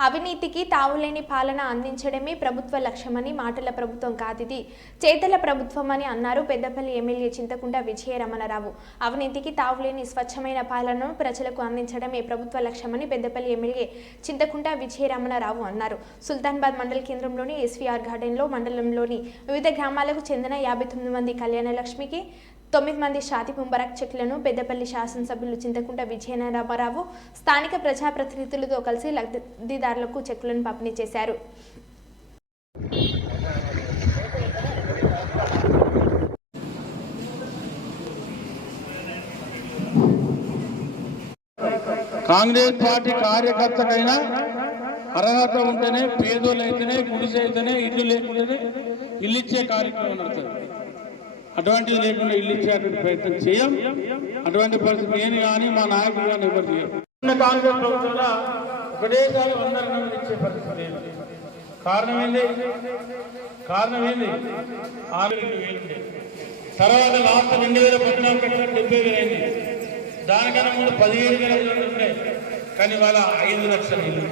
అవినీతికి తావులేని పాలన అందించడమే ప్రభుత్వ లక్ష్యమని మాటల ప్రభుత్వం కాదిది. చేతల ప్రభుత్వం అని అన్నారు పెద్దపల్లి ఎమ్మెల్యే చింతకుంట విజయరమణరావు. అవినీతికి తావులేని స్వచ్ఛమైన పాలనను ప్రజలకు అందించడమే ప్రభుత్వ లక్ష్యమని పెద్దపల్లి ఎమ్మెల్యే చింతకుంట విజయరమణరావు అన్నారు. సుల్తాన్బాద్ మండల కేంద్రంలోని ఎస్వీఆర్ గార్డెన్లో మండలంలోని వివిధ గ్రామాలకు చెందిన యాభై తొమ్మిది మంది కళ్యాణ లక్ష్మికి తొమ్మిది మంది షాతి ముంబరక్ చెక్లను పెద్దపల్లి శాసనసభ్యులు చింతకుంట విజయనారామారావు స్థానిక ప్రజాప్రతినిధులతో కలిసి లబ్ధిదారులకు చెక్కులను పంపిణీ చేశారు. కాంగ్రెస్ పార్టీ కార్యకర్తకైనా అర్హత ఉంటేనే పేదోళ్ళు అయితేనే గుడిసె అయితేనే ఇల్లు లేకుంటేనే ఇల్లు ఇచ్చే కార్యక్రమం నడుతుంది అటువంటివి లేకుండా ఇల్లు ఇచ్చేటువంటి ప్రయత్నం చేయం. అటువంటి పరిస్థితి నేను కానీ మా నాయకులు కానీ ఎవరు చేయం కాంగ్రెస్ ప్రభుత్వంలో ఇచ్చే పరిస్థితి లేదు. కారణం ఏంది? కారణం ఏంది? ఆరు వేలు తర్వాత లాస్ట్ రెండు వేల పద్నాలుగు కట్టిన డెబ్బై వేలు అయింది. దానికన్నా ముందు పదిహేను వేల ఉంటాయి కానీ వాళ్ళ ఐదు లక్షల ఇల్లు.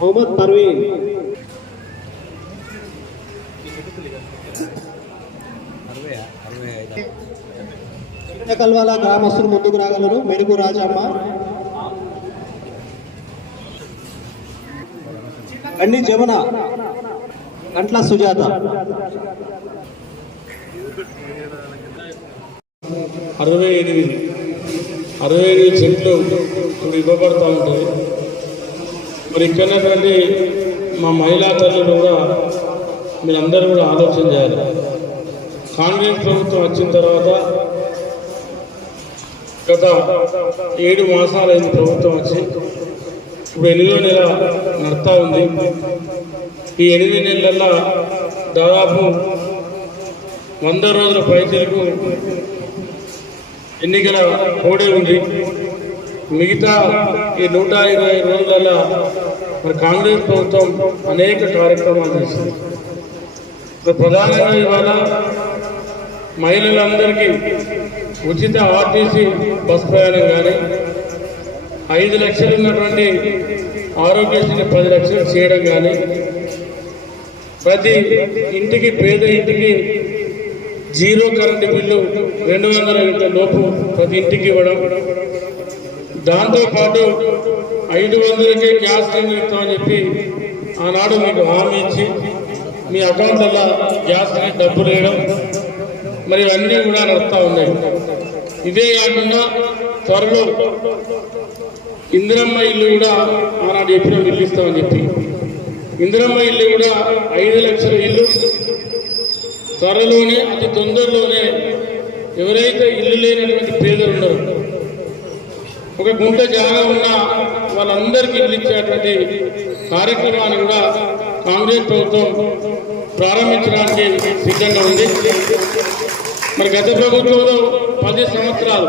మొహమ్మద్ పర్వీన్. కల్వాల గ్రామస్తులు ముందుకు రాగలరు. మెరుగు రాజమ్మ. అన్ని జమున. గంట్ల సుజాత. అరవై ఎనిమిది. అరవై ఎనిమిది చెట్లు ఇప్పుడు ఇవ్వబడతా ఉంటాయి. మరి ఇక్కడ మా మహిళా తల్లులు కూడా మీరందరూ కూడా ఆలోచన చేయాలి. కాంగ్రెస్ ప్రభుత్వం వచ్చిన తర్వాత గత ఏడు మాసాలైంది ప్రభుత్వం వచ్చి. ఇప్పుడు ఎనిమిదో నెల నడుతూ ఉంది. ఈ ఎనిమిది నెలల్లో దాదాపు వంద రోజుల పైచలకు ఎన్నికల కోడే ఉంది. మిగతా ఈ నూట ఇరవై రోజులలో మరి కాంగ్రెస్ ప్రభుత్వం అనేక కార్యక్రమాలు చేసింది. ప్రధానంగా ఇవాళ మహిళలందరికీ ఉచిత ఆర్టీసీ బస్ ప్రయాణం కానీ ఐదు లక్షలు ఉన్నటువంటి ఆరోగ్యశ్రీ పది లక్షలు చేయడం కానీ ప్రతి ఇంటికి పేద ఇంటికి జీరో కరెంటు బిల్లు రెండు వందల యూనిట్ల లోపు ప్రతి ఇంటికి ఇవ్వడం. దాంతో పాటు ఐదు వందలకే గ్యాస్ సిలిండర్ ఇస్తామని చెప్పి ఆనాడు మీకు హామీ ఇచ్చి మీ అకౌంట్లలో గ్యాస్ డబ్బులు వేయడం. మరి అన్నీ కూడా నడుస్తూ ఉన్నాయి. ఇదే కాకుండా త్వరలో ఇందిరమ్మ ఇల్లు కూడా ఆనాడు ఎప్పుడో ఇల్లు ఇస్తామని చెప్పి. ఇందిరమ్మ ఇల్లు కూడా ఐదు లక్షల ఇల్లు. త్వరలోనే అతి తొందరలోనే ఎవరైతే ఇల్లు లేనటువంటి పేదలు ఉండరు ఒక గుంట జాగా ఉన్న వాళ్ళందరికీ ఇల్లు ఇచ్చేటువంటి కార్యక్రమాన్ని కూడా కాంగ్రెస్ ప్రభుత్వం ప్రారంభించడానికి సిద్ధంగా ఉంది. మరి గత ప్రభుత్వంలో పది సంవత్సరాలు